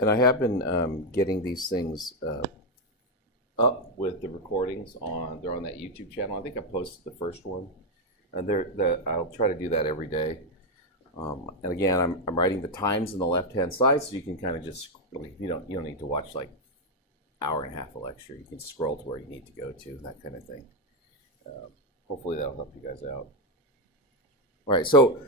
And I have been getting these things up with the recordings on. They're on that YouTube channel. I think I posted the first one, and I'll try to do that every day. And again, I'm writing the times on the left-hand side, so you can kind of just you don't need to watch like hour and a half of lecture. You can scroll to where you need to go to, that kind of thing. Hopefully that'll help you guys out. All right, so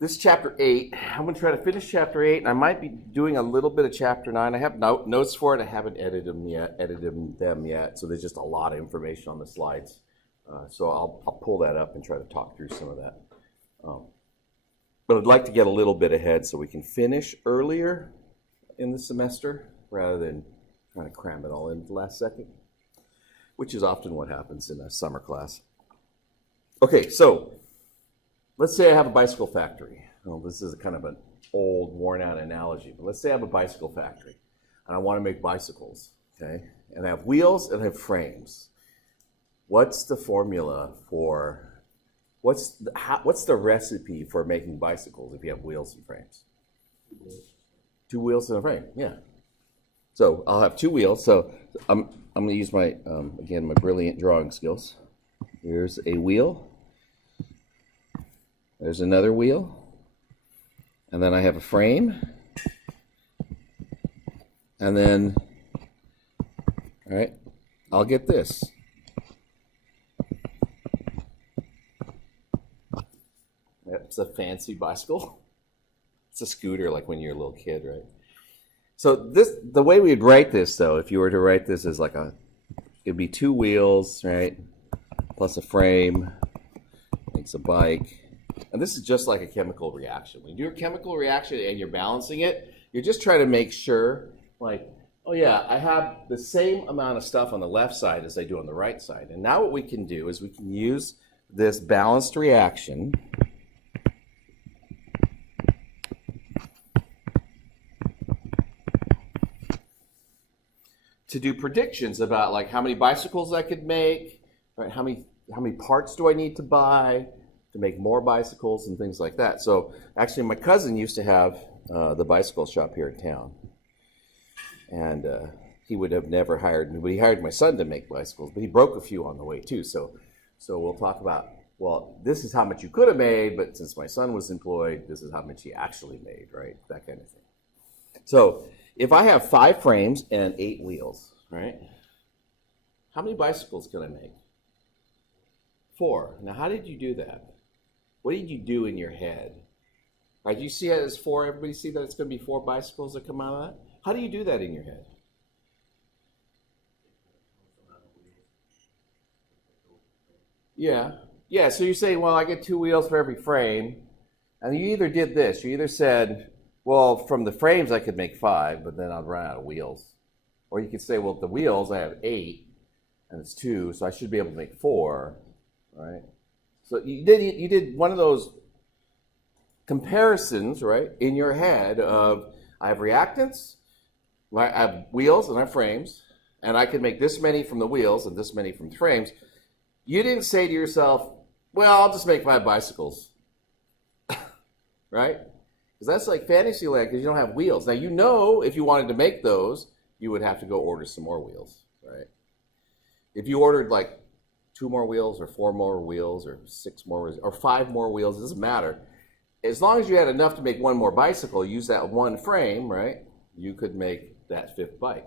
this is chapter 8. I'm going to try to finish chapter 8, and I might be doing a little bit of chapter 9. I have notes for it. I haven't edited them yet, so there's just a lot of information on the slides. So I'll pull that up and try to talk through some of that. But I'd like to get a little bit ahead so we can finish earlier in the semester rather than trying to cram it all in at the last second, which is often what happens in a summer class. Okay, so let's say I have a bicycle factory. Well, this is kind of an old, worn-out analogy, but let's say I have a bicycle factory, and I want to make bicycles, okay? And I have wheels and I have frames. What's the formula for, what's the recipe for making bicycles if you have wheels and frames? 2 wheels and a frame, yeah. So I'll have 2 wheels. So I'm going to use my, again, my brilliant drawing skills. Here's a wheel. There's another wheel. And then I have a frame. And then, all right, I'll get this. It's a fancy bicycle. It's a scooter like when you're a little kid, right? So the way we'd write this, though, if you were to write this as like it'd be 2 wheels, right, plus a frame, makes a bike. And this is just like a chemical reaction. When you do a chemical reaction and you're balancing it, you're just trying to make sure, like, oh yeah, I have the same amount of stuff on the left side as I do on the right side. And now what we can do is we can use this balanced reaction to do predictions about like how many bicycles I could make, right? How many parts do I need to buy to make more bicycles and things like that. So actually my cousin used to have the bicycle shop here in town. And he would have never hired me, but he hired my son to make bicycles, but he broke a few on the way too. So we'll talk about, well, this is how much you could have made, but since my son was employed, this is how much he actually made, right? That kind of thing. So if I have 5 frames and 8 wheels, right? How many bicycles can I make? 4. Now, how did you do that? What did you do in your head? Right, do you see it as 4? Everybody see that it's going to be 4 bicycles that come out of that? How do you do that in your head? Yeah, so you say, well, I get 2 wheels for every frame. And you either did this. You either said, well, from the frames I could make 5, but then I'd run out of wheels. Or you could say, well, the wheels I have 8, and it's 2, so I should be able to make 4, right? So you did one of those comparisons, right, in your head of I have reactants, I have wheels and I have frames, and I can make this many from the wheels and this many from the frames. You didn't say to yourself, well, I'll just make 5 bicycles, right? Because that's like fantasy land because you don't have wheels. Now, you know if you wanted to make those, you would have to go order some more wheels, right? If you ordered like 2 more wheels or 4 more wheels or 6 more wheels or 5 more wheels, it doesn't matter. As long as you had enough to make 1 more bicycle, use that 1 frame, right? You could make that 5th bike.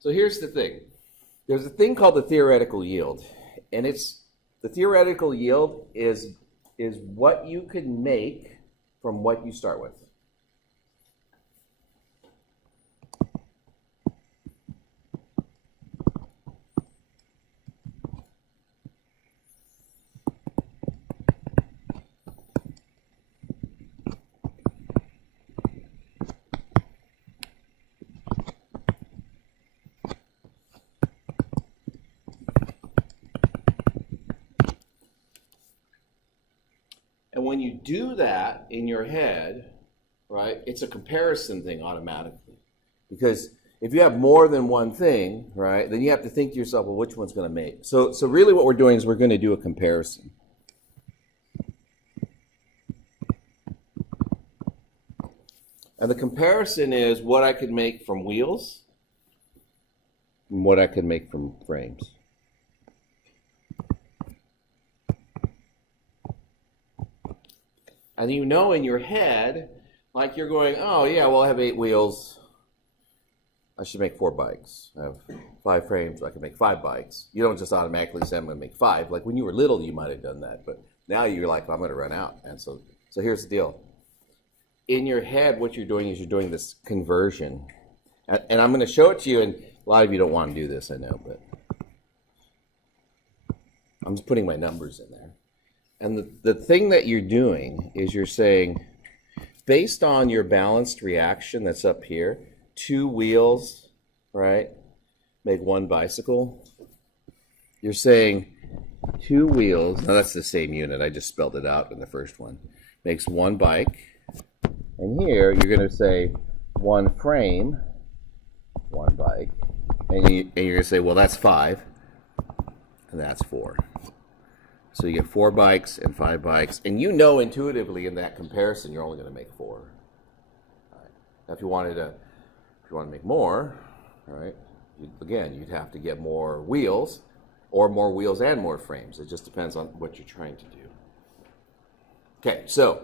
So here's the thing. There's a thing called the theoretical yield. And the theoretical yield is what you can make from what you start with. And when you do that in your head, right, it's a comparison thing automatically. Because if you have more than one thing, right, then you have to think to yourself, well, which one's going to make? So really what we're doing is we're going to do a comparison. And the comparison is what I could make from wheels and what I could make from frames. And you know in your head, like you're going, oh yeah, well I have 8 wheels. I should make 4 bikes. I have 5 frames, I can make 5 bikes. You don't just automatically say I'm going to make 5. Like when you were little, you might have done that. But now you're like, I'm going to run out. And so here's the deal. In your head, what you're doing is you're doing this conversion. And I'm going to show it to you. And a lot of you don't want to do this, I know. But I'm just putting my numbers in there. And the thing that you're doing is you're saying, based on your balanced reaction that's up here, 2 wheels, right, make 1 bicycle. You're saying 2 wheels, now that's the same unit, I just spelled it out in the first one, makes 1 bike. And here you're going to say 1 frame, 1 bike. And you're going to say, well, that's 5, and that's 4. So you get 4 bikes and 5 bikes. And you know intuitively in that comparison, you're only going to make 4. All right. Now, if you want to make more, all right, you'd have to get more wheels, or more wheels and more frames. It just depends on what you're trying to do. Okay, so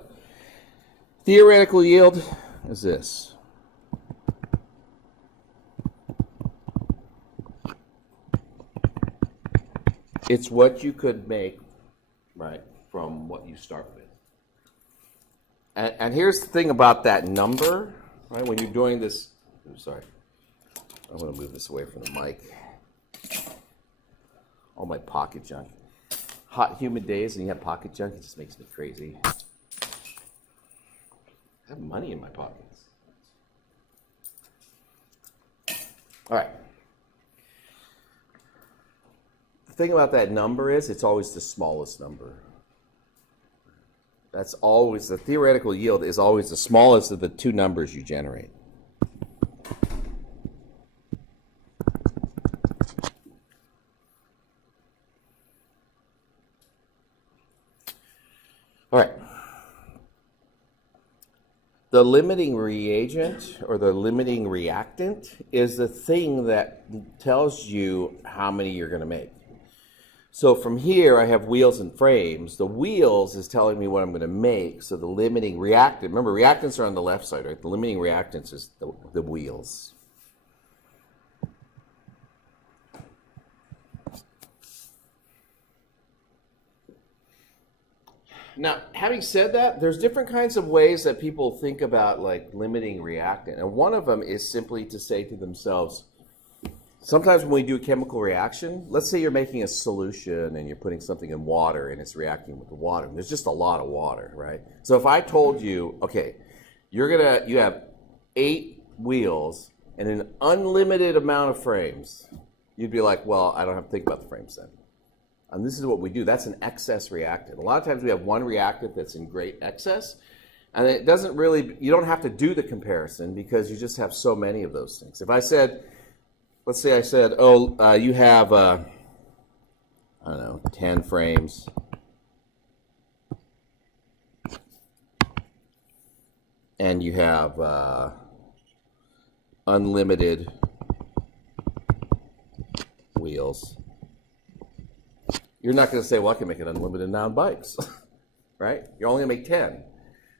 theoretical yield is this. It's what you could make, right, from what you start with. And here's the thing about that number, right, when you're doing this. I'm sorry. I'm going to move this away from the mic. All my pocket junk. Hot, humid days and you have pocket junk, it just makes me crazy. I have money in my pockets. All right. The thing about that number is it's always the smallest number. That's always, the theoretical yield is always the smallest of the 2 numbers you generate. All right. The limiting reagent or the limiting reactant is the thing that tells you how many you're going to make. So from here, I have wheels and frames. The wheels is telling me what I'm going to make. So the limiting reactant, remember reactants are on the left side, right? The limiting reactants is the wheels. Now, having said that, there's different kinds of ways that people think about like limiting reactant. And one of them is simply to say to themselves, sometimes when we do a chemical reaction, let's say you're making a solution and you're putting something in water and it's reacting with the water. And there's just a lot of water, right? So if I told you, okay, you have 8 wheels and an unlimited amount of frames, you'd be like, well, I don't have to think about the frames then. And this is what we do. That's an excess reactant. A lot of times we have one reactant that's in great excess, and it doesn't really, you don't have to do the comparison because you just have so many of those things. If I said, let's say I said, oh, you have, I don't know, 10 frames. And you have unlimited wheels. You're not going to say, well, I can make an unlimited amount of bikes, right? You're only going to make 10.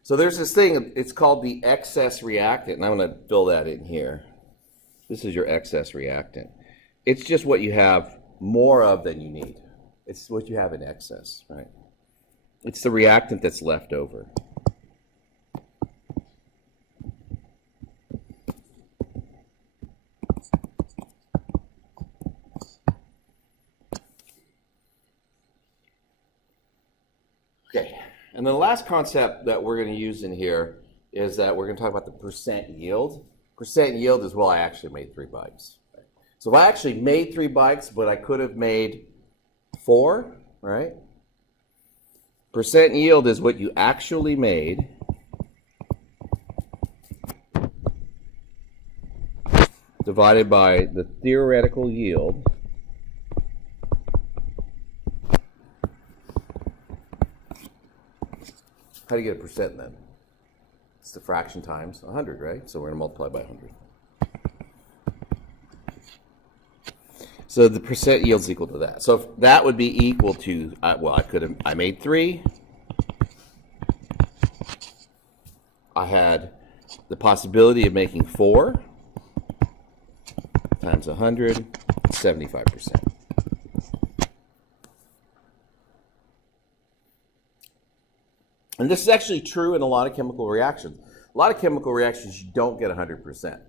So there's this thing, it's called the excess reactant, and I'm going to fill that in here. This is your excess reactant. It's just what you have more of than you need. It's what you have in excess, right? It's the reactant that's left over. Okay, and the last concept that we're going to use in here is that we're going to talk about the percent yield. Percent yield is, well, I actually made 3 bikes. Right? So if I actually made 3 bikes, but I could have made 4, right? Percent yield is what you actually made divided by the theoretical yield How do you get a percent then? It's the fraction times 100, right? So we're going to multiply by 100. So the percent yield is equal to that. So if that would be equal to, well, I made 3. I had the possibility of making 4 times 100, 75%. And this is actually true in a lot of chemical reactions. A lot of chemical reactions, you don't get 100%.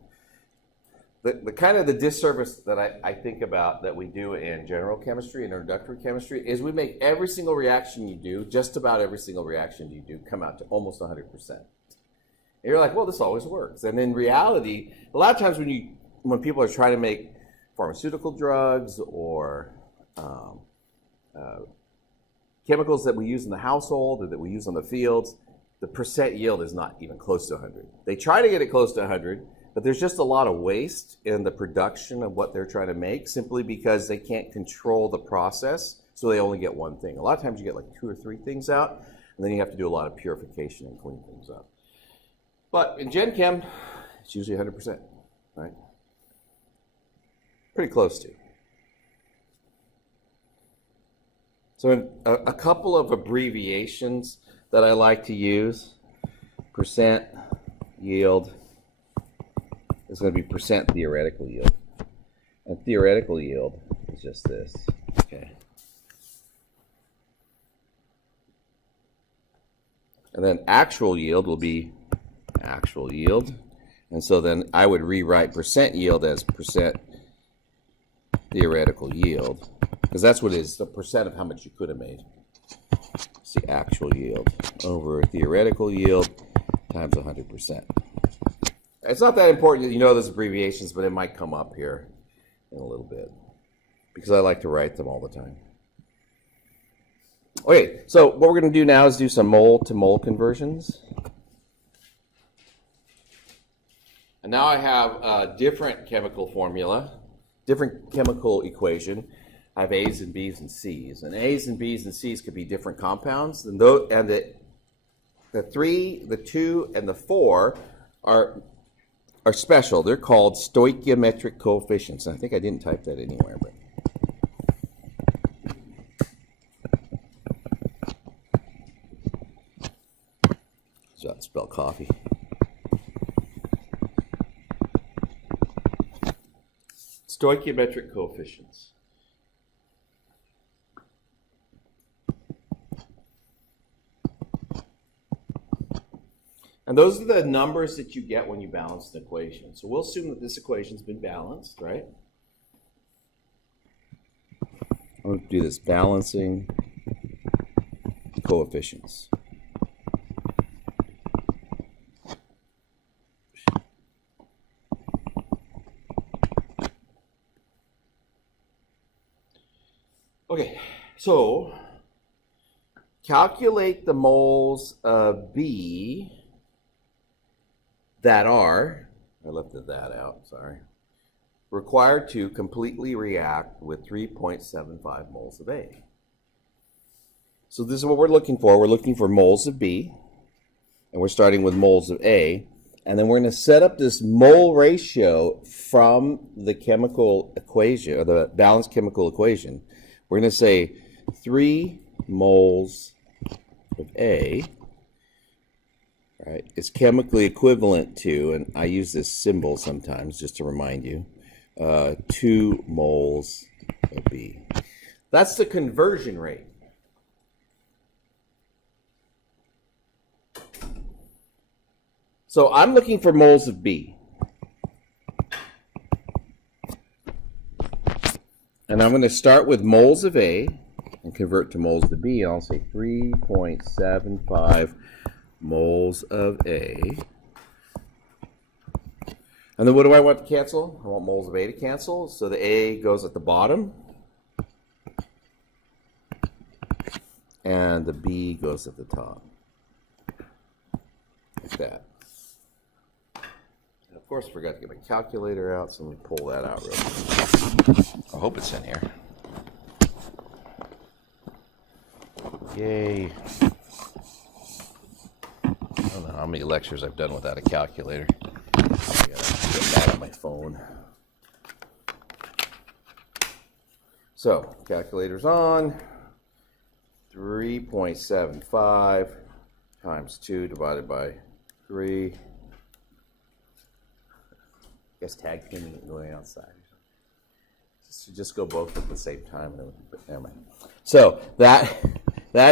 The kind of the disservice that I think about that we do in general chemistry and introductory chemistry is we make every single reaction you do, just about every single reaction you do, come out to almost 100%. And you're like, well, this always works. And in reality, a lot of times when people are trying to make pharmaceutical drugs or chemicals that we use in the household or that we use on the fields, the percent yield is not even close to 100. They try to get it close to 100, but there's just a lot of waste in the production of what they're trying to make simply because they can't control the process, so they only get one thing. A lot of times you get like 2 or 3 things out, and then you have to do a lot of purification and clean things up. But in Gen Chem, it's usually 100%, right? Pretty close to. So a couple of abbreviations that I like to use, percent yield is going to be percent theoretical yield. And theoretical yield is just this, okay? And then actual yield will be actual yield. And so then I would rewrite percent yield as percent theoretical yield, because that's what it is, the percent of how much you could have made. It's the actual yield over theoretical yield times 100%. It's not that important that you know those abbreviations, but it might come up here in a little bit because I like to write them all the time. Okay, so what we're going to do now is do some mole to mole conversions. And now I have a different chemical formula, different chemical equation. I have A's and B's and C's. And A's and B's and C's could be different compounds. And the 3, the 2, and the 4 are special. They're called stoichiometric coefficients. And I think I didn't type that anywhere, but so I spell coffee. Stoichiometric coefficients. And those are the numbers that you get when you balance an equation. So we'll assume that this equation's been balanced, right? I'm going to do this balancing coefficients. Okay, so calculate the moles of B that are, I left that out, sorry, required to completely react with 3.75 moles of A. So this is what we're looking for. We're looking for moles of B, and we're starting with moles of A, and then we're going to set up this mole ratio from the chemical equation, or the balanced chemical equation. We're going to say 3 moles of A, right, is chemically equivalent to, and I use this symbol sometimes just to remind you, 2 moles of B. That's the conversion rate. So I'm looking for moles of B. And I'm going to start with moles of A and convert to moles of B. And I'll say 3.75 moles of A. And then what do I want to cancel? I want moles of A to cancel. So the A goes at the bottom. And the B goes at the top. Like that. And of course, I forgot to get my calculator out, so let me pull that out real quick. I hope it's in here. Yay. I don't know how many lectures I've done without a calculator. I gotta get that on my phone. So, calculator's on. 3.75 times 2 divided by 3. I guess tag teaming and going outside. Just go both at the same time. Never mind. So that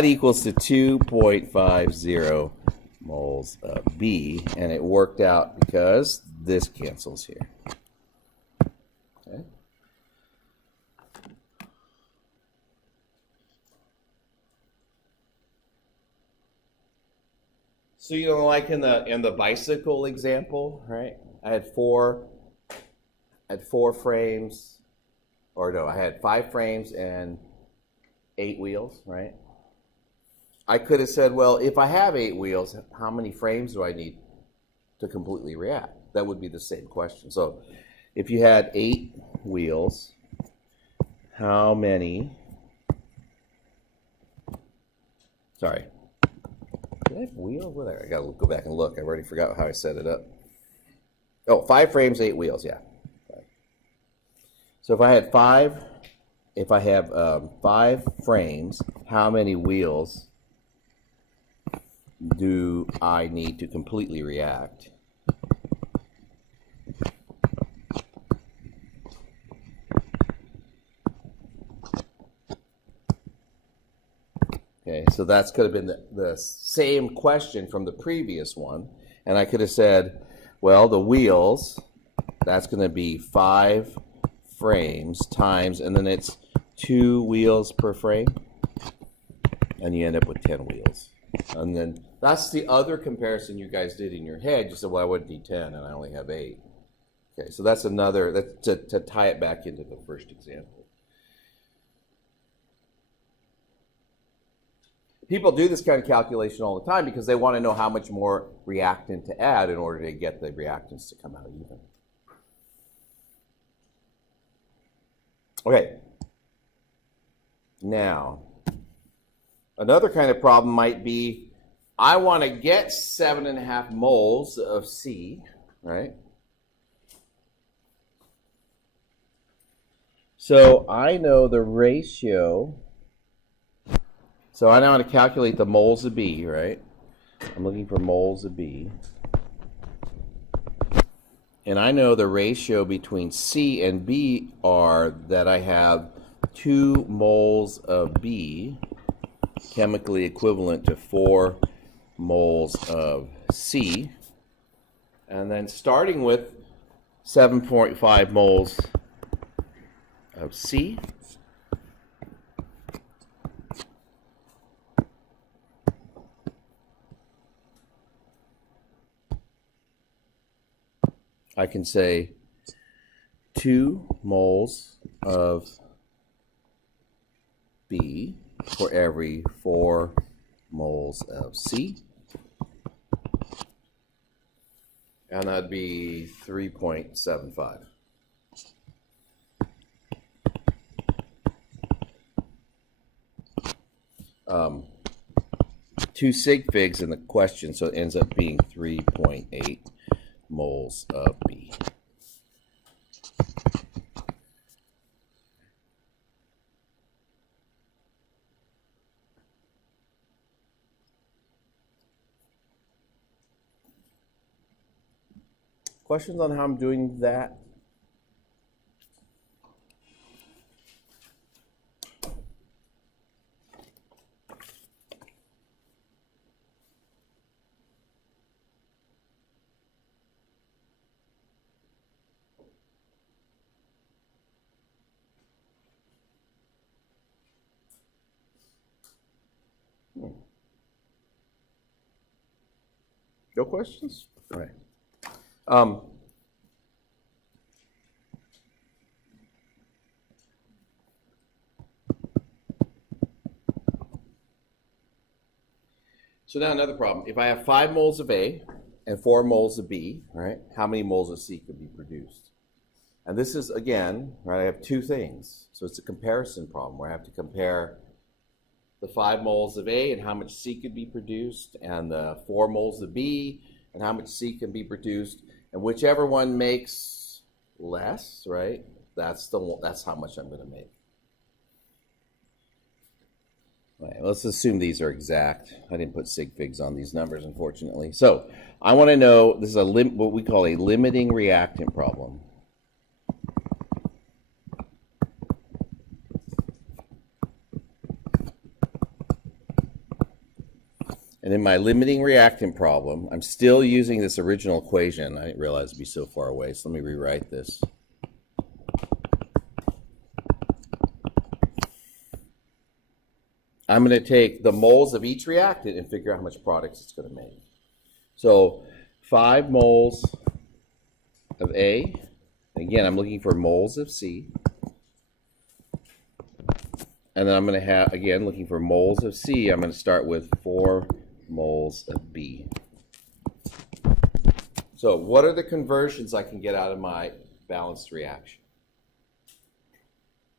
equals to 2.50 moles of B, and it worked out because this cancels here. Okay. So like in the bicycle example, right? I had four frames. Or no, I had 5 frames and 8 wheels, right? I could have said, well, if I have 8 wheels, how many frames do I need to completely react? That would be the same question. So if you had 8 wheels, how many, sorry, did I have wheels? Where? I got to go back and look. I already forgot how I set it up. Oh, 5 frames, 8 wheels, yeah. So if I have 5 frames, how many wheels do I need to completely react? Okay, so that's could have been the same question from the previous one, and I could have said, well, the wheels, that's going to be 5 frames times, and then it's 2 wheels per frame, and you end up with 10 wheels. And then that's the other comparison you guys did in your head. You said, well, I would need 10 and I only have 8. Okay, so that's another, to tie it back into the first example. People do this kind of calculation all the time because they want to know how much more reactant to add in order to get the reactants to come out even. Okay, now, another kind of problem might be, I want to get 7.5 moles of C, right? So I know the ratio, so I know how to calculate the moles of B, right? I'm looking for moles of B. And I know the ratio between C and B are that I have 2 moles of B, chemically equivalent to 4 moles of C. And then starting with 7.5 moles of C, I can say 2 moles of B for every 4 moles of C. And that'd be 3.75. Two sig figs in the question, so it ends up being 3.8 moles of B. Questions on how I'm doing that? No questions? All right. So now another problem. If I have 5 moles of A and 4 moles of B, right, how many moles of C could be produced? And this is, again, right, I have 2 things. So it's a comparison problem where I have to compare the 5 moles of A and how much C could be produced, and the 4 moles of B and how much C can be produced, and whichever one makes less, right? That's how much I'm going to make. All right, let's assume these are exact. I didn't put sig figs on these numbers, unfortunately. So I want to know, this is what we call a limiting reactant problem. And in my limiting reactant problem, I'm still using this original equation. I didn't realize it'd be so far away, so let me rewrite this. I'm going to take the moles of each reactant and figure out how much products it's going to make. So 5 moles of A. Again, I'm looking for moles of C. And then I'm going to have, again, looking for moles of C, I'm going to start with 4 moles of B. So what are the conversions I can get out of my balanced reaction?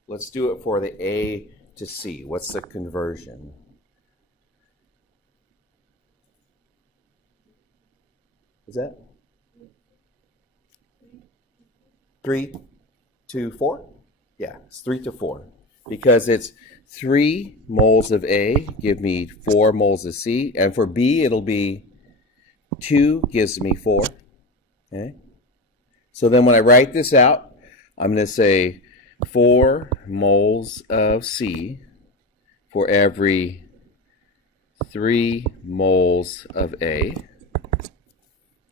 Let's do it for the A to C. What's the conversion? Is that 3 to 4? Yeah, it's 3 to 4. Because it's 3 moles of A give me 4 moles of C, and for B it'll be 2 gives me 4. Okay? So then when I write this out, I'm going to say 4 moles of C for every 3 moles of A.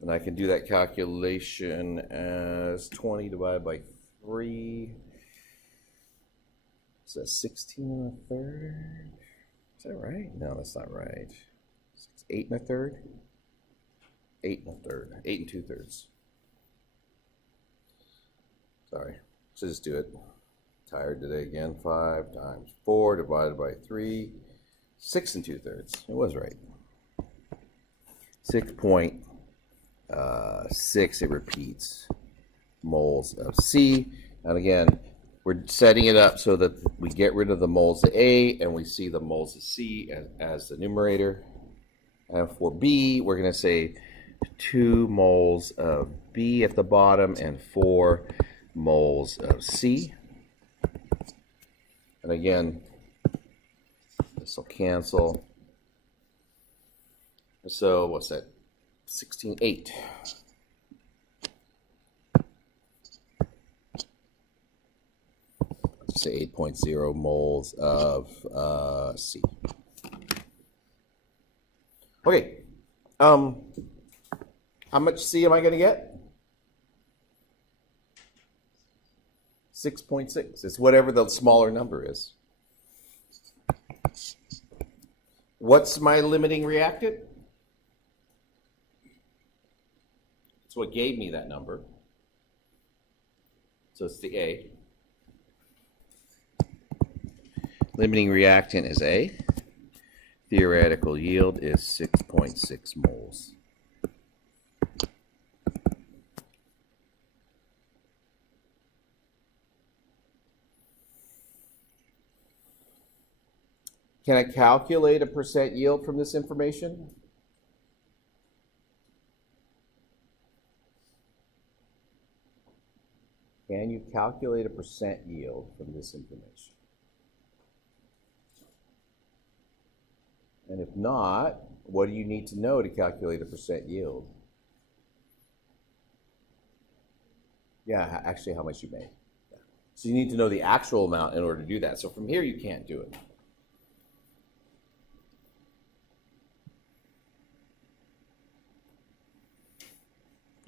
And I can do that calculation as 20 divided by 3. Is that 16 1/3? Is that right? No, that's not right. 8 1/3? 8 1/3. 8 2/3. Sorry. Let's just do it. Tired today again. 5 times 4 divided by 3. 6 2/3. It was right. 6.6, it repeats, moles of C. And again, we're setting it up so that we get rid of the moles of A and we see the moles of C as the numerator. And for B, we're going to say 2 moles of B at the bottom and 4 moles of C. And again, this will cancel. So what's that? 16.8. Say 8.0 moles of C. Okay. How much C am I going to get? 6.6. It's whatever the smaller number is. What's my limiting reactant? It's what gave me that number. So it's the A. Limiting reactant is A. Theoretical yield is 6.6 moles. Can I calculate a percent yield from this information? Can you calculate a percent yield from this information? And if not, what do you need to know to calculate a percent yield? Yeah, actually how much you make. So you need to know the actual amount in order to do that. So from here you can't do it.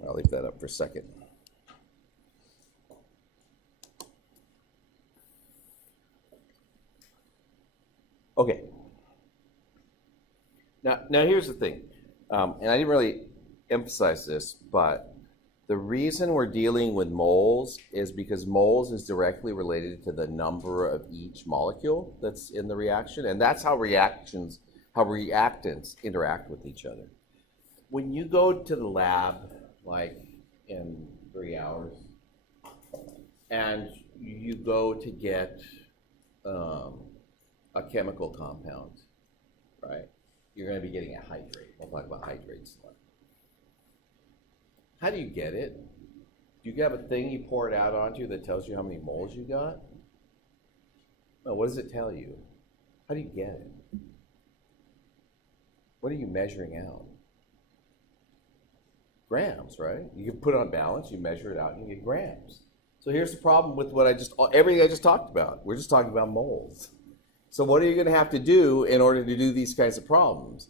I'll leave that up for a second. Okay. Now here's the thing, and I didn't really emphasize this, but the reason we're dealing with moles is because moles is directly related to the number of each molecule that's in the reaction, and that's how reactants interact with each other. When you go to the lab, like in 3 hours, and you go to get a chemical compound, right, you're going to be getting a hydrate. We'll talk about hydrates a lot. How do you get it? Do you have a thing you pour it out onto that tells you how many moles you got? No, what does it tell you? How do you get it? What are you measuring out? Grams, right? You can put it on balance, you measure it out, and you get grams. So here's the problem with everything I just talked about. We're just talking about moles. So what are you going to have to do in order to do these kinds of problems?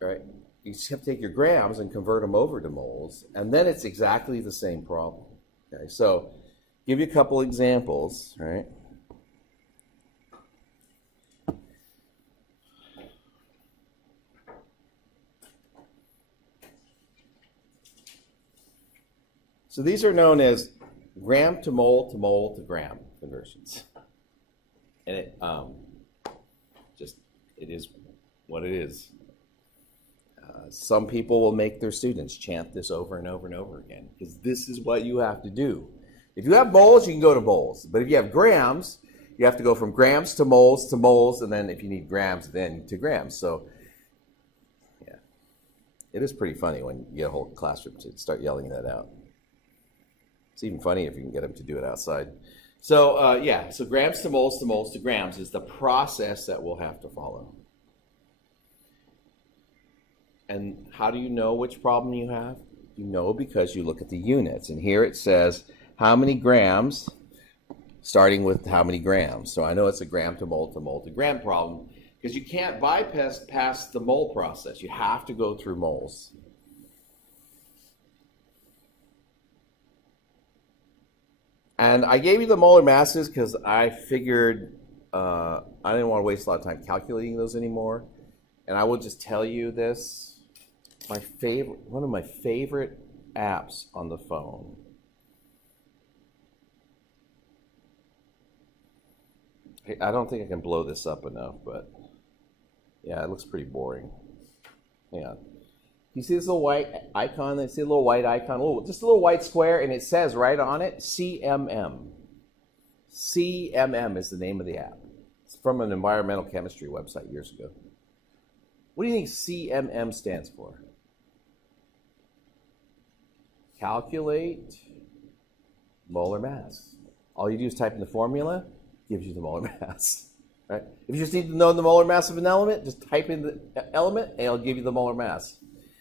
Right? You just have to take your grams and convert them over to moles, and then it's exactly the same problem. Okay, so give you a couple examples, right? So these are known as gram to mole to gram conversions. And it is what it is. Some people will make their students chant this over and over and over again, because this is what you have to do. If you have moles, you can go to moles. But if you have grams, you have to go from grams to moles, and then if you need grams, then to grams. So, yeah, it is pretty funny when you get a whole classroom to start yelling that out. It's even funny if you can get them to do it outside. So, yeah, so grams to moles to grams is the process that we'll have to follow. And how do you know which problem you have? You know because you look at the units. And here it says how many grams, starting with how many grams. So I know it's a gram to mole to gram problem, because you can't bypass the mole process. You have to go through moles. And I gave you the molar masses because I figured I didn't want to waste a lot of time calculating those anymore. And I will just tell you this. One of my favorite apps on the phone. I don't think I can blow this up enough, but yeah, it looks pretty boring. Yeah. You see this little white icon? You see a little white icon? Just a little white square, and it says right on it, CMM. CMM is the name of the app. It's from an environmental chemistry website years ago. What do you think CMM stands for? Calculate molar mass. All you do is type in the formula, gives you the molar mass. Right? If you just need to know the molar mass of an element, just type in the element, and it'll give you the molar mass.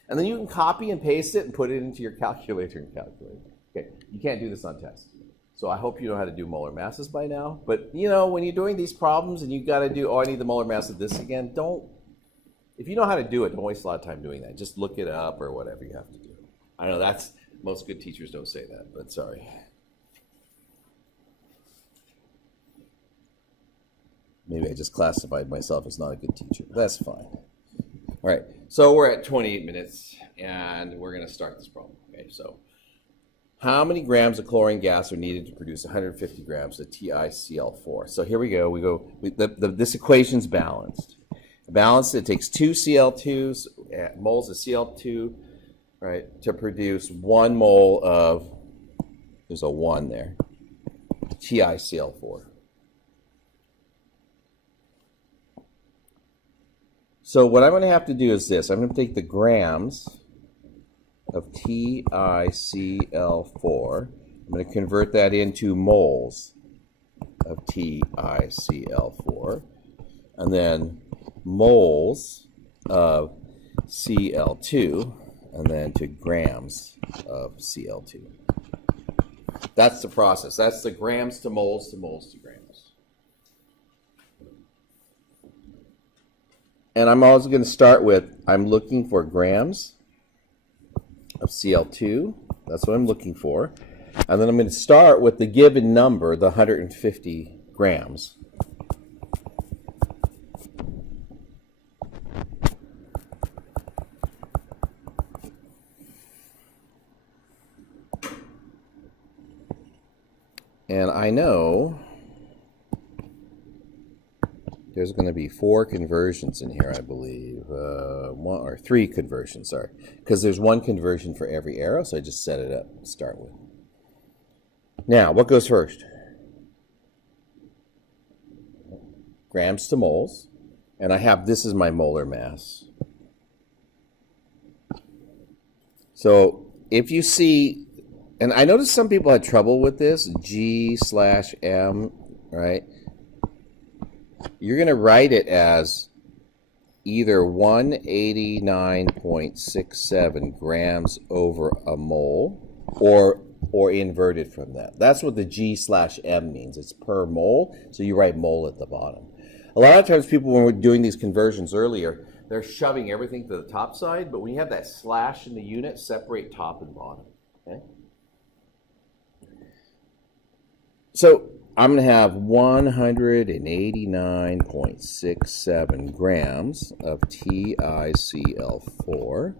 And then you can copy and paste it and put it into your calculator and calculate. Okay, you can't do this on test. So I hope you know how to do molar masses by now. But you know, when you're doing these problems and you've got to do, oh, I need the molar mass of this again, if you know how to do it, don't waste a lot of time doing that. Just look it up or whatever you have to do. I know most good teachers don't say that, but sorry. Maybe I just classified myself as not a good teacher. That's fine. All right, so we're at 28 minutes, and we're going to start this problem. Okay, so how many grams of chlorine gas are needed to produce 150 grams of TiCl4? So here we go. This equation's balanced. Balanced, it takes 2 Cl2s, moles of Cl2, right, to produce 1 mole of, there's a 1 there, TiCl4. So what I'm going to have to do is this. I'm going to take the grams of TiCl4. I'm going to convert that into moles of TiCl4. And then moles of Cl2, and then to grams of Cl2. That's the process. That's the grams to moles to grams. And I'm also going to start with, I'm looking for grams of Cl2. That's what I'm looking for. And then I'm going to start with the given number, the 150 grams. And I know there's going to be 4 conversions in here, I believe. 1 or 3 conversions, sorry. Because there's 1 conversion for every arrow, so I just set it up to start with. Now, what goes first? grams to moles, and I have this is my molar mass. So if you see, and I noticed some people had trouble with this, G/M, right? You're going to write it as either 189.67 grams over a mole or inverted from that. That's what the G/M means. It's per mole, so you write mole at the bottom. A lot of times people, when we're doing these conversions earlier, they're shoving everything to the top side, but when you have that slash in the unit, separate top and bottom. Okay? So I'm going to have 189.67 grams of TiCl4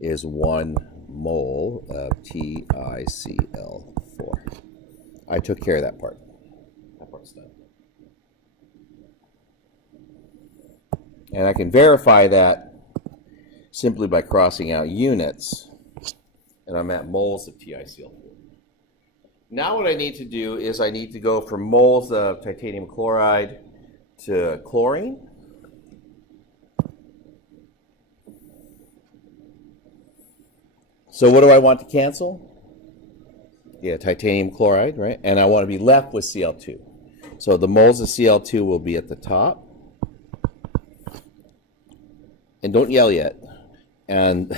is 1 mole of TiCl4. I took care of that part. That part's done. And I can verify that simply by crossing out units, and I'm at moles of TiCl4. Now what I need to do is I need to go from moles of titanium chloride to chlorine. So what do I want to cancel? Yeah, titanium chloride, right? And I want to be left with Cl2. So the moles of Cl2 will be at the top. And don't yell yet. And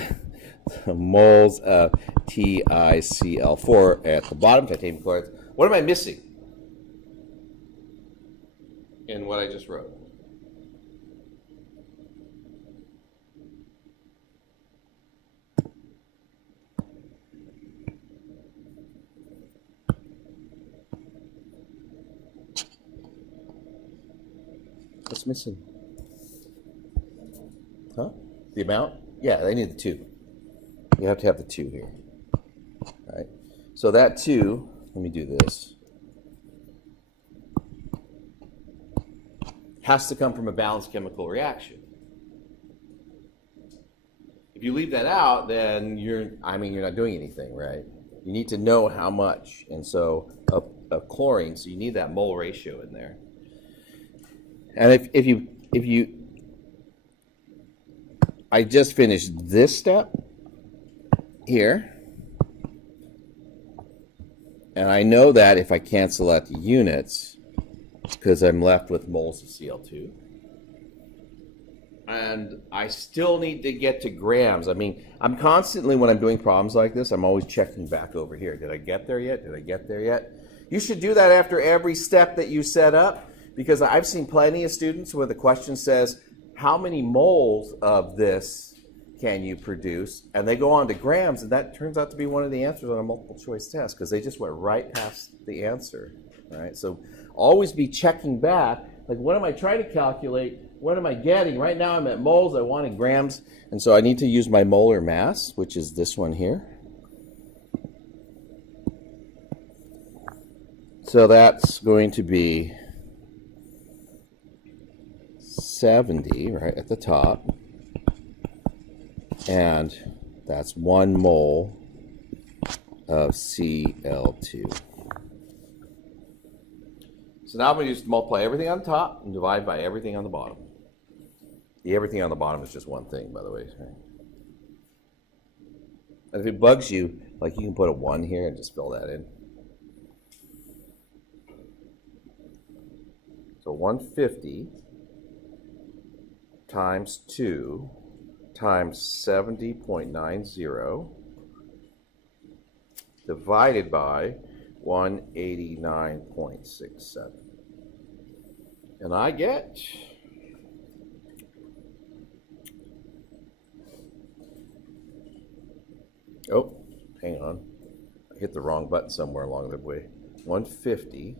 moles of TiCl4 at the bottom, titanium chloride. What am I missing in what I just wrote? What's missing? Huh? The amount? Yeah, they need the 2. You have to have the 2 here. All right. So that 2, let me do this, has to come from a balanced chemical reaction. If you leave that out, then you're not doing anything, right? You need to know how much, and so of chlorine, so you need that mole ratio in there. And if you I just finished this step here, and I know that if I cancel out the units, because I'm left with moles of Cl2, and I still need to get to grams. I mean, I'm constantly, when I'm doing problems like this, I'm always checking back over here. Did I get there yet? Did I get there yet? You should do that after every step that you set up, because I've seen plenty of students where the question says, how many moles of this can you produce? And they go on to grams, and that turns out to be one of the answers on a multiple choice test, because they just went right past the answer, right? So always be checking back, like, what am I trying to calculate? What am I getting? Right now I'm at moles, I wanted grams, and so I need to use my molar mass, which is this one here. So that's going to be 70 right at the top, and that's 1 mole of Cl2. So now I'm going to just multiply everything on top and divide by everything on the bottom. The everything on the bottom is just one thing, by the way. And if it bugs you, like, you can put a 1 here and just fill that in. So 150 times 2 times 70.90 divided by 189.67. And I get oh, hang on. I hit the wrong button somewhere along the way. 150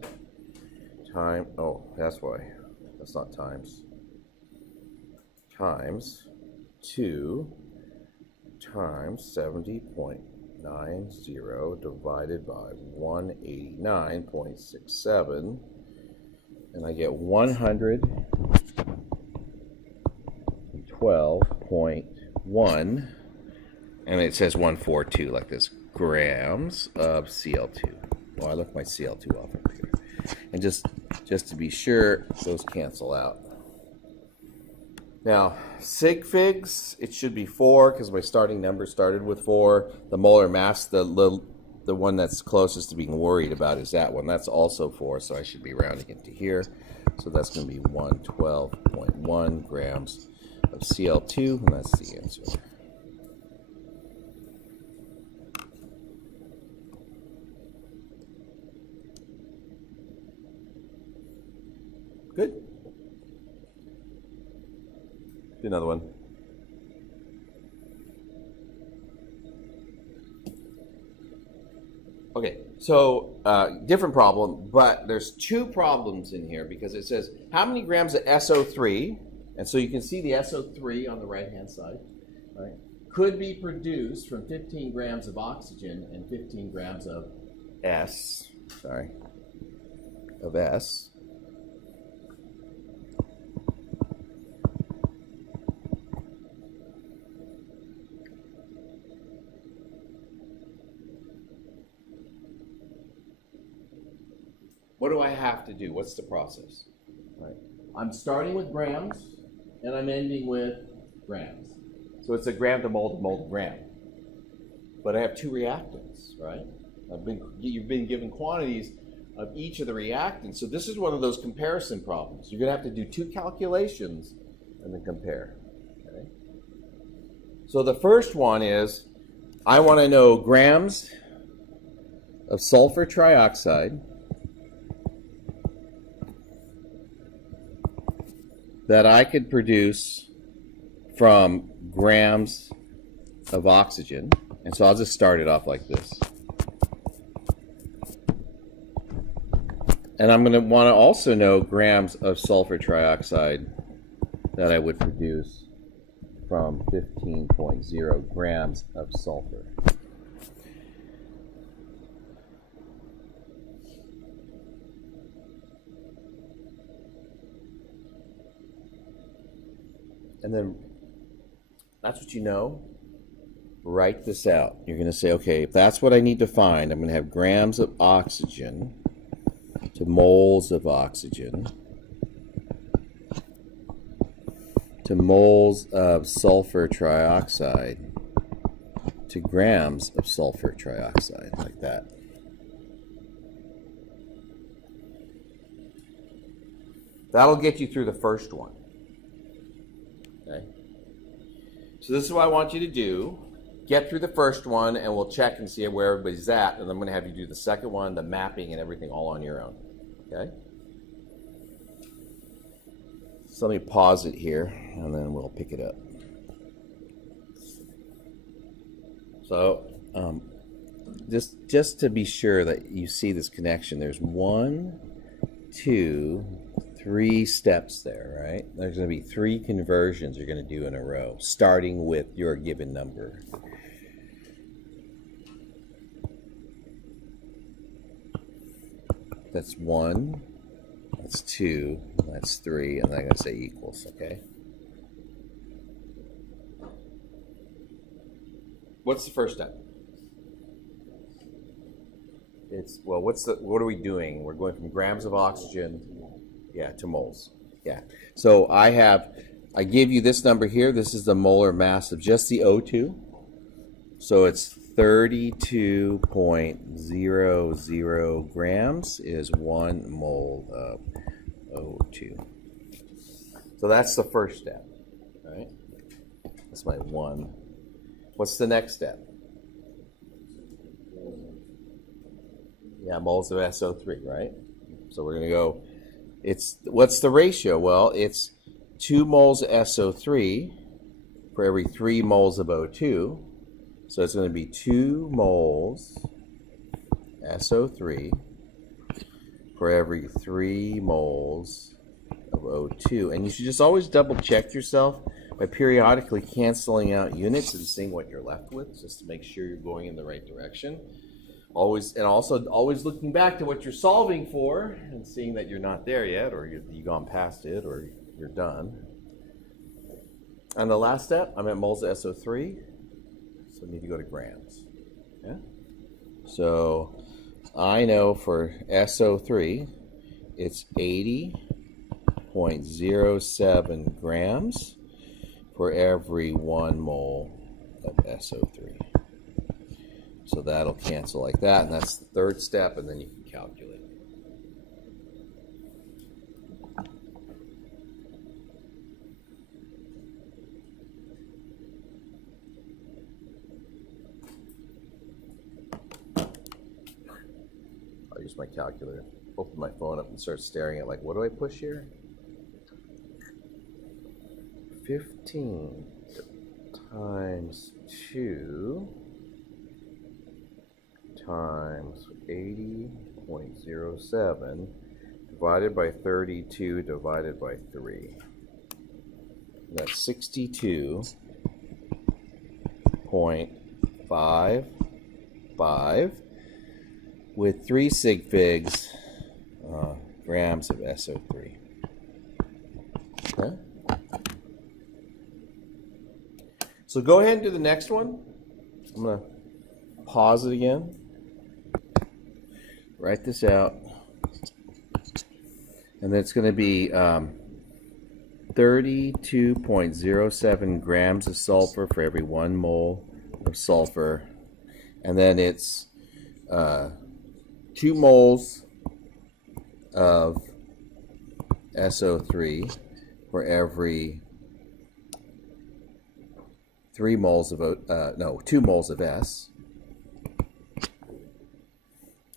times, oh, that's why. That's not times. Times 2 times 70.90 divided by 189.67, and I get 112.1, and it says 142 like this, grams of Cl2. Well, I left my Cl2 off over here. And just to be sure, those cancel out. Now, sig figs, it should be 4 because my starting number started with 4. The molar mass, the one that's closest to being worried about is that one. That's also 4, so I should be rounding it to here. So that's going to be 112.1 grams of Cl2, and that's the answer. Good. Do another one. Okay, so different problem, but there's 2 problems in here because it says how many grams of SO3, and so you can see the SO3 on the right-hand side, right, could be produced from 15 grams of oxygen and 15 grams of S. What do I have to do? What's the process? Right. I'm starting with grams, and I'm ending with grams. So it's a gram to mole to mole to gram. But I have 2 reactants, right? You've been given quantities of each of the reactants. So this is one of those comparison problems. You're going to have to do 2 calculations and then compare. Okay? So the first one is, I want to know grams of sulfur trioxide that I could produce from grams of oxygen. And so I'll just start it off like this. And I'm going to want to also know grams of sulfur trioxide that I would produce from 15.0 grams of sulfur. And then that's what you know. Write this out. You're going to say, okay, if that's what I need to find, I'm going to have grams of oxygen to moles of oxygen to moles of sulfur trioxide to grams of sulfur trioxide, like that. That'll get you through the first one. Okay. So this is what I want you to do. Get through the first one, and we'll check and see where everybody's at, and I'm going to have you do the second one, the mapping, and everything all on your own. Okay? So let me pause it here, and then we'll pick it up. So just to be sure that you see this connection, there's 1, 2, 3 steps there, right? There's going to be 3 conversions you're going to do in a row, starting with your given number. That's 1, that's 2, that's 3, and then I'm going to say equals, okay? What's the first step? Well, what are we doing? We're going from grams of oxygen, to moles. So I give you this number here. This is the molar mass of just the O2. So it's 32.00 grams is 1 mole of O2. So that's the first step, right? That's my 1. What's the next step? Moles of SO3, right? So we're going to go, what's the ratio? Well, it's 2 moles of SO3 for every 3 moles of O2. So it's going to be 2 moles SO3 for every 3 moles of O2. And you should just always double check yourself by periodically canceling out units and seeing what you're left with, just to make sure you're going in the right direction. Always looking back to what you're solving for and seeing that you're not there yet, or you've gone past it, or you're done. And the last step, I'm at moles of SO3, so I need to go to grams. So I know for SO3, it's 80.07 grams for every 1 mole of SO3. So that'll cancel like that, and that's the third step, and then you can calculate. I'll use my calculator. Open my phone up and start staring at, like, what do I push here? 15 times 2 times 80.07 divided by 32 divided by 3. That's 62.55 with 3 sig figs grams of SO3. Okay. So go ahead and do the next one. I'm going to pause it again. Write this out. And then it's going to be 32.07 grams of sulfur for every 1 mole of sulfur. And then it's 2 moles of SO3 for every 2 moles of S.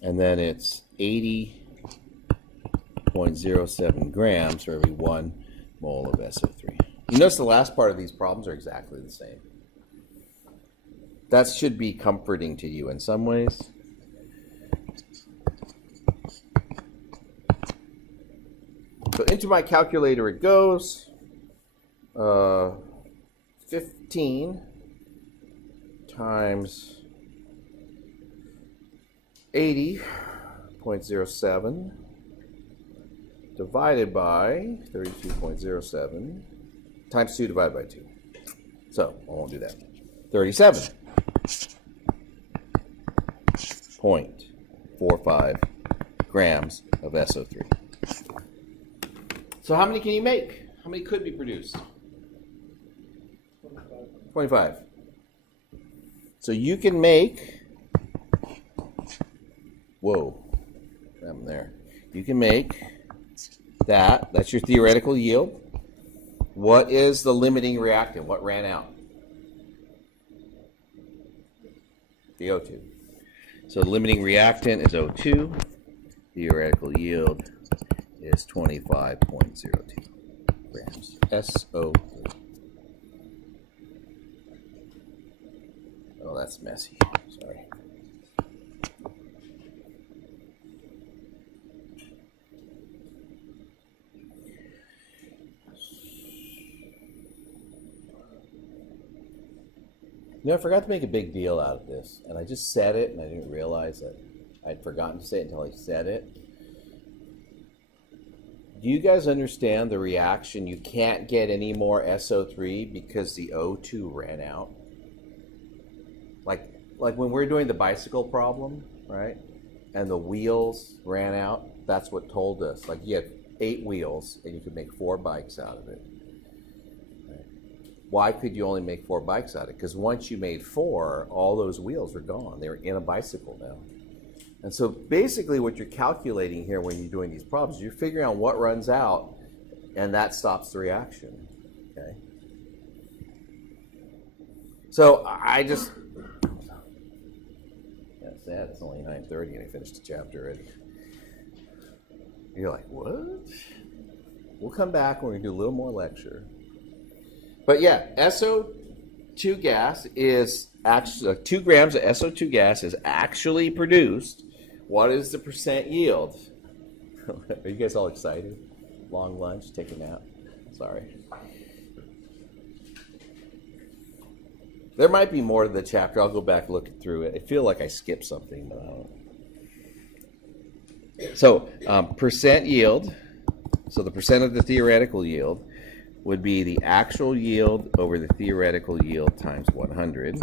And then it's 80.07 grams for every 1 mole of SO3. You notice the last part of these problems are exactly the same. That should be comforting to you in some ways. So into my calculator it goes. 15 times 80.07 divided by 32.07 times 2 divided by 2. So I won't do that. 37.45 grams of SO3. So how many can you make? How many could be produced? 25. So you can make, whoa, what happened there? You can make that. That's your theoretical yield. What is the limiting reactant? What ran out? The O2. So the limiting reactant is O2. Theoretical yield is 25.02 grams. SO3. Oh, that's messy. Sorry. You know, I forgot to make a big deal out of this, and I just said it, and I didn't realize that I'd forgotten to say it until I said it. Do you guys understand the reaction? You can't get any more SO3 because the O2 ran out. Like when we're doing the bicycle problem, right? And the wheels ran out, that's what told us. Like you had 8 wheels and you could make 4 bikes out of it. Right? Why could you only make 4 bikes out of it? Because once you made 4, all those wheels were gone. They were in a bicycle now. And so basically what you're calculating here when you're doing these problems, you're figuring out what runs out, and that stops the reaction. Okay. So I just, that's sad, it's only 9:30 and I finished the chapter already. You're like, what? We'll come back and we're gonna do a little more lecture. But yeah, SO2 gas is actually, 2 grams of SO2 gas is actually produced. What is the percent yield? Are you guys all excited? Long lunch, take a nap. Sorry. There might be more to the chapter. I'll go back looking through it. I feel like I skipped something, but I don't. So percent yield, so the percent of the theoretical yield would be the actual yield over the theoretical yield times 100.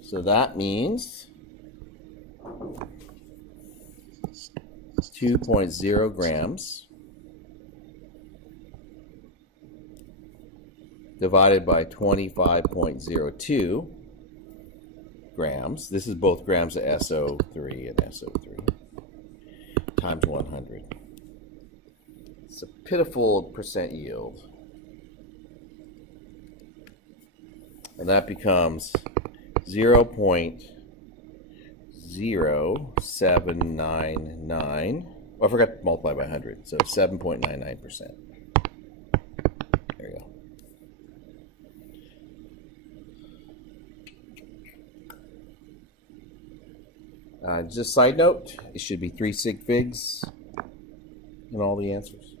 So that means 2.0 grams divided by 25.02 grams. This is both grams of SO3 and SO3 times 100. It's a pitiful percent yield. And that becomes 0.0799. Oh, I forgot to multiply by 100, so 7.99%. There you go. Just a side note, it should be 3 sig figs in all the answers.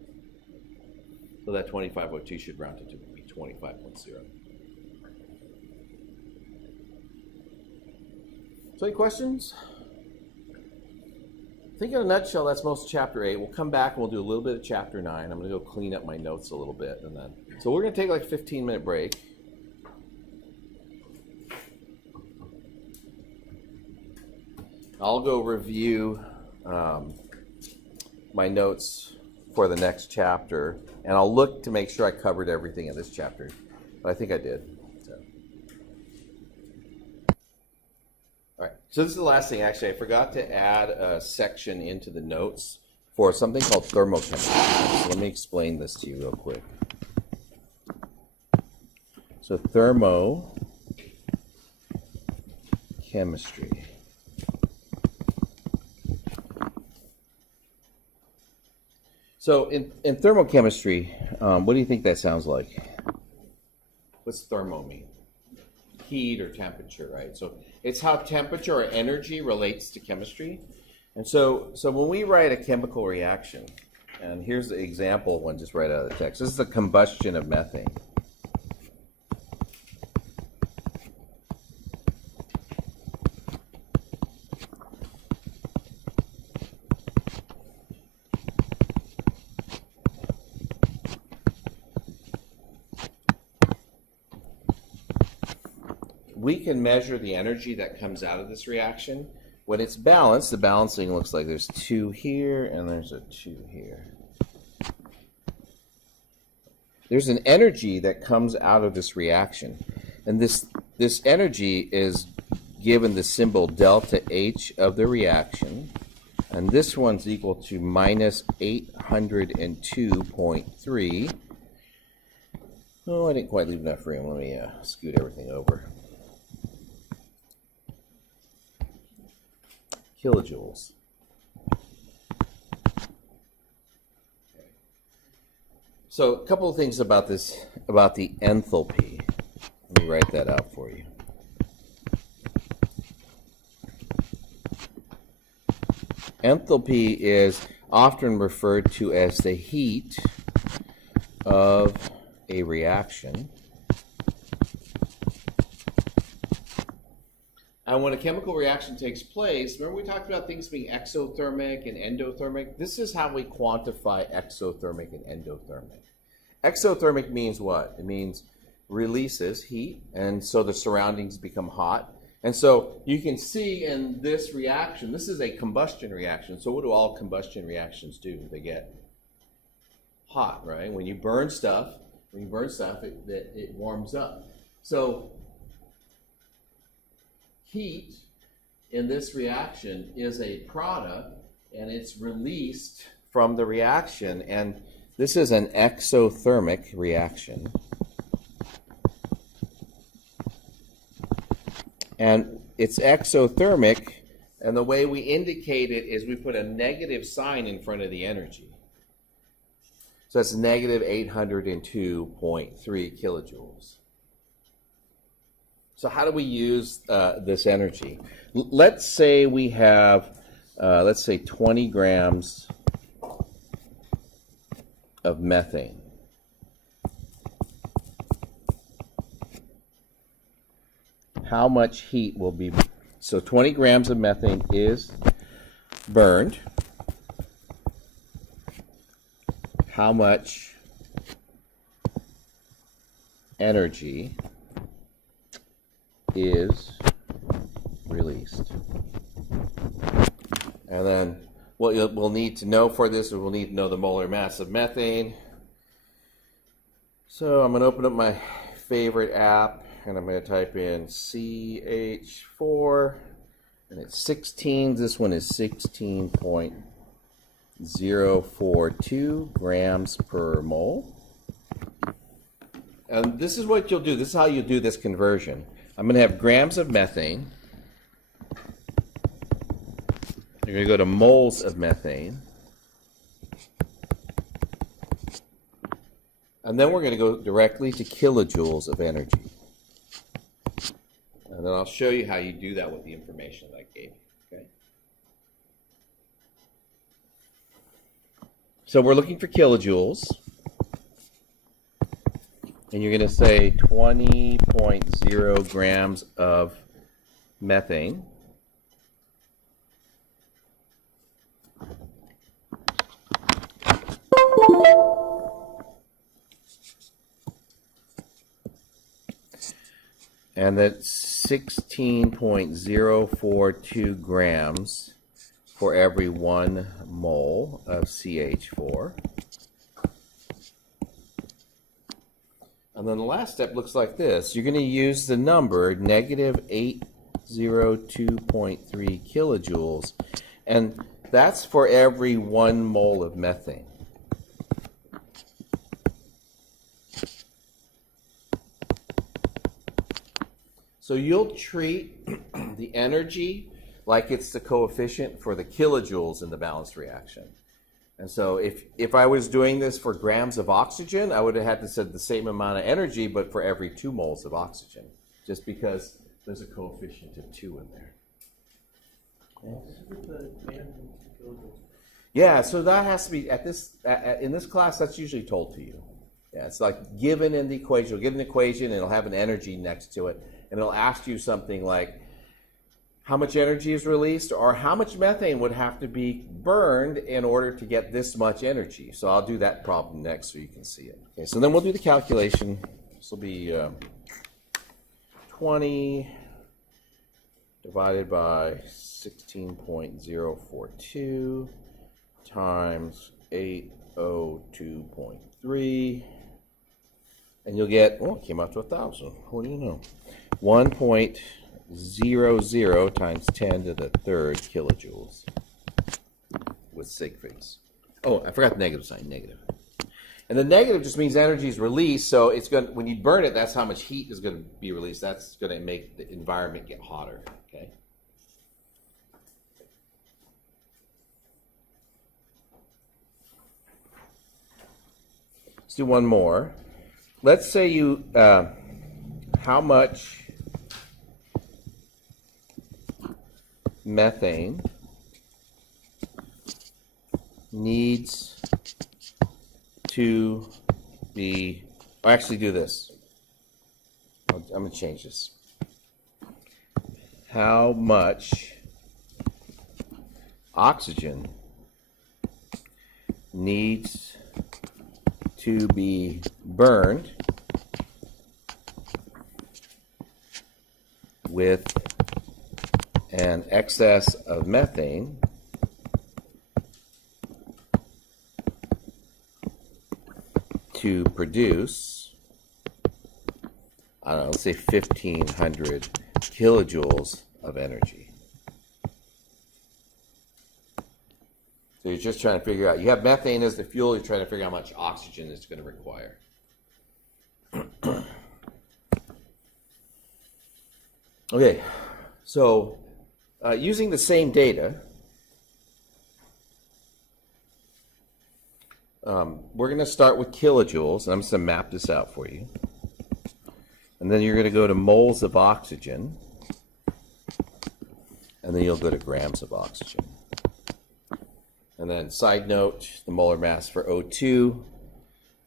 So that 2502 should round it to be 25.0. So any questions? I think in a nutshell, that's most of chapter 8. We'll come back and we'll do a little bit of chapter 9. I'm going to go clean up my notes a little bit. And then, so we're going to take like a 15-minute break. I'll go review my notes for the next chapter, and I'll look to make sure I covered everything in this chapter. But I think I did. All right, so this is the last thing. Actually, I forgot to add a section into the notes for something called Thermo Chemistry. So let me explain this to you real quick. So Thermo Chemistry. So in thermochemistry, what do you think that sounds like? What's thermo mean? Heat or temperature, right? So it's how temperature or energy relates to chemistry. And so when we write a chemical reaction, and here's the example one just right out of the text. This is the combustion of methane. We can measure the energy that comes out of this reaction. When it's balanced, the balancing looks like there's 2 here and there's a 2 here. There's an energy that comes out of this reaction. And this energy is given the symbol delta H of the reaction. And this one's equal to minus 802.3. Oh, I didn't quite leave enough room. Let me scoot everything over. Kilojoules. So a couple of things about this, about the enthalpy. Let me write that out for you. Enthalpy is often referred to as the heat of a reaction. And when a chemical reaction takes place, remember we talked about things being exothermic and endothermic? This is how we quantify exothermic and endothermic. Exothermic means what? It means releases heat, and so the surroundings become hot. And so you can see in this reaction, this is a combustion reaction. So what do all combustion reactions do? They get hot, right? When you burn stuff, it warms up. So heat in this reaction is a product, and it's released from the reaction, and this is an exothermic reaction. And it's exothermic, and the way we indicate it is we put a negative sign in front of the energy. So that's negative 802.3 kilojoules. So how do we use this energy? Let's say we have, 20 grams of methane. How much heat will be, so 20 grams of methane is burned. How much energy is released? And then what we'll need to know for this is we'll need to know the molar mass of methane. So I'm going to open up my favorite app, and I'm going to type in CH4, and it's 16. This one is 16.042 grams per mole. And this is what you'll do. This is how you do this conversion. I'm going to have grams of methane. You're going to go to moles of methane. And then we're going to go directly to kilojoules of energy. And then I'll show you how you do that with the information that I gave you. Okay? So we're looking for kilojoules. And you're going to say 20.0 grams of methane. And that's 16.042 grams for every 1 mole of CH4. And then the last step looks like this. You're going to use the number negative 802.3 kilojoules, and that's for every 1 mole of methane. So you'll treat the energy like it's the coefficient for the kilojoules in the balanced reaction. And so if I was doing this for grams of oxygen, I would have had to set the same amount of energy, but for every 2 moles of oxygen, just because there's a coefficient of 2 in there. Okay. Yeah, so that has to be, in this class, that's usually told to you. Yeah, it's like given in the equation. You'll get an equation, and it'll have an energy next to it, and it'll ask you something like, how much energy is released, or how much methane would have to be burned in order to get this much energy. So I'll do that problem next so you can see it. Okay, so then we'll do the calculation. This will be 20 divided by 16.042 times 802.3. And you'll get, oh, it came out to 1,000. What do you know? 1.00 times 10 to the 3rd kilojoules with sig figs. Oh, I forgot the negative sign, negative. And the negative just means energy is released, so it's going to, when you burn it, that's how much heat is going to be released. That's going to make the environment get hotter, okay? Let's do one more. Let's say you, how much methane needs to be, or actually do this. I'm going to change this. How much oxygen needs to be burned with an excess of methane to produce, I don't know, let's say 1,500 kilojoules of energy. So you're just trying to figure out, you have methane as the fuel, you're trying to figure out how much oxygen it's going to require. Okay, so using the same data, we're going to start with kilojoules, and I'm just going to map this out for you. And then you're going to go to moles of oxygen, and then you'll go to grams of oxygen. And then side note, the molar mass for O2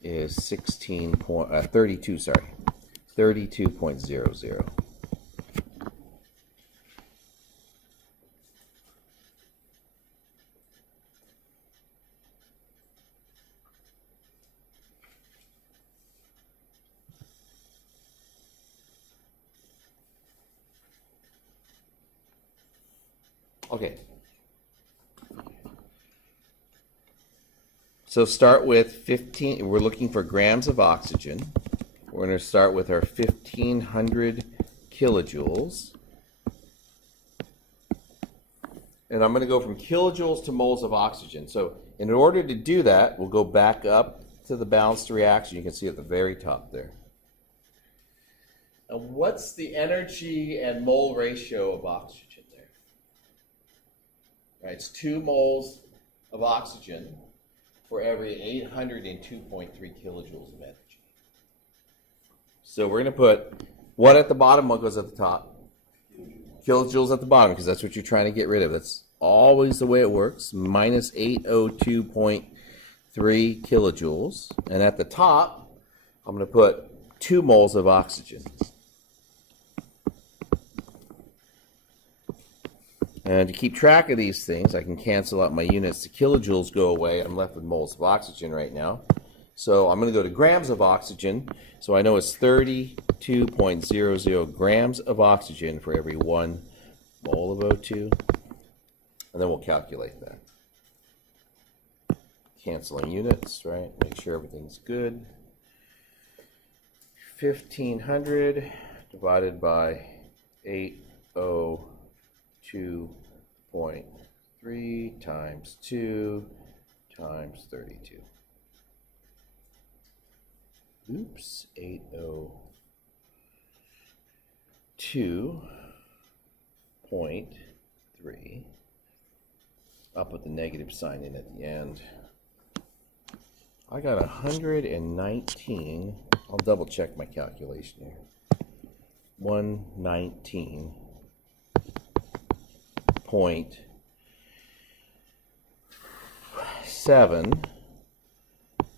is 32.00. Okay. So start with 15, we're looking for grams of oxygen. We're going to start with our 1500 kilojoules. And I'm going to go from kilojoules to moles of oxygen. So in order to do that, we'll go back up to the balanced reaction. You can see at the very top there. And what's the energy and mole ratio of oxygen there? Right, it's 2 moles of oxygen for every 802.3 kilojoules of energy. So we're going to put what at the bottom, what goes at the top? Kilojoules at the bottom, because that's what you're trying to get rid of. That's always the way it works. Minus 802.3 kilojoules. And at the top, I'm going to put 2 moles of oxygen. And to keep track of these things, I can cancel out my units. The kilojoules go away. I'm left with moles of oxygen right now. So I'm going to go to grams of oxygen. So I know it's 32.00 grams of oxygen for every 1 mole of O2. And then we'll calculate that. Canceling units, right? Make sure everything's good. 1500 divided by 802.3 times 2 times 32. Oops, 802.3. I'll put the negative sign in at the end. I got 119. I'll double check my calculation here. 119.7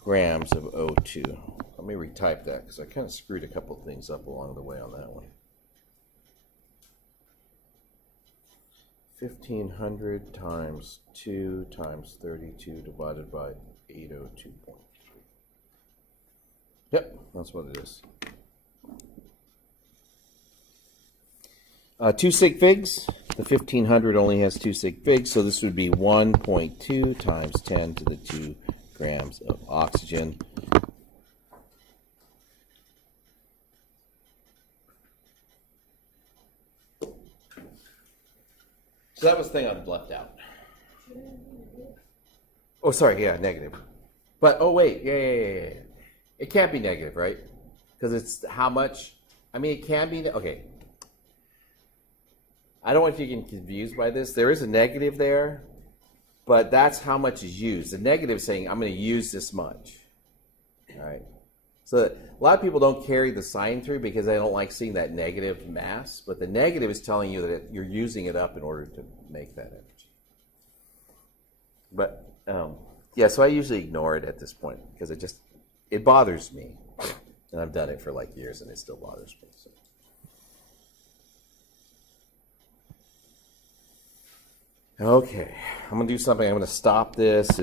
grams of O2. Let me retype that because I kind of screwed a couple things up along the way on that one. 1500 times 2 times 32 divided by 802.3. Yep, that's what it is. 2 sig figs. The 1500 only has 2 sig figs, so this would be 1.2 times 10 to the 2 grams of oxygen. So that was the thing I left out. Oh, sorry, yeah, negative. But, oh, wait, yeah. It can't be negative, right? Because it's how much, I mean, it can be, okay. I don't want you to get confused by this. There is a negative there, but that's how much is used. The negative is saying, I'm going to use this much. All right. So a lot of people don't carry the sign through because they don't like seeing that negative mass, but the negative is telling you that you're using it up in order to make that energy. But, yeah, so I usually ignore it at this point because it bothers me. And I've done it for like years and it still bothers me. So. Okay, I'm going to do something. I'm going to stop this.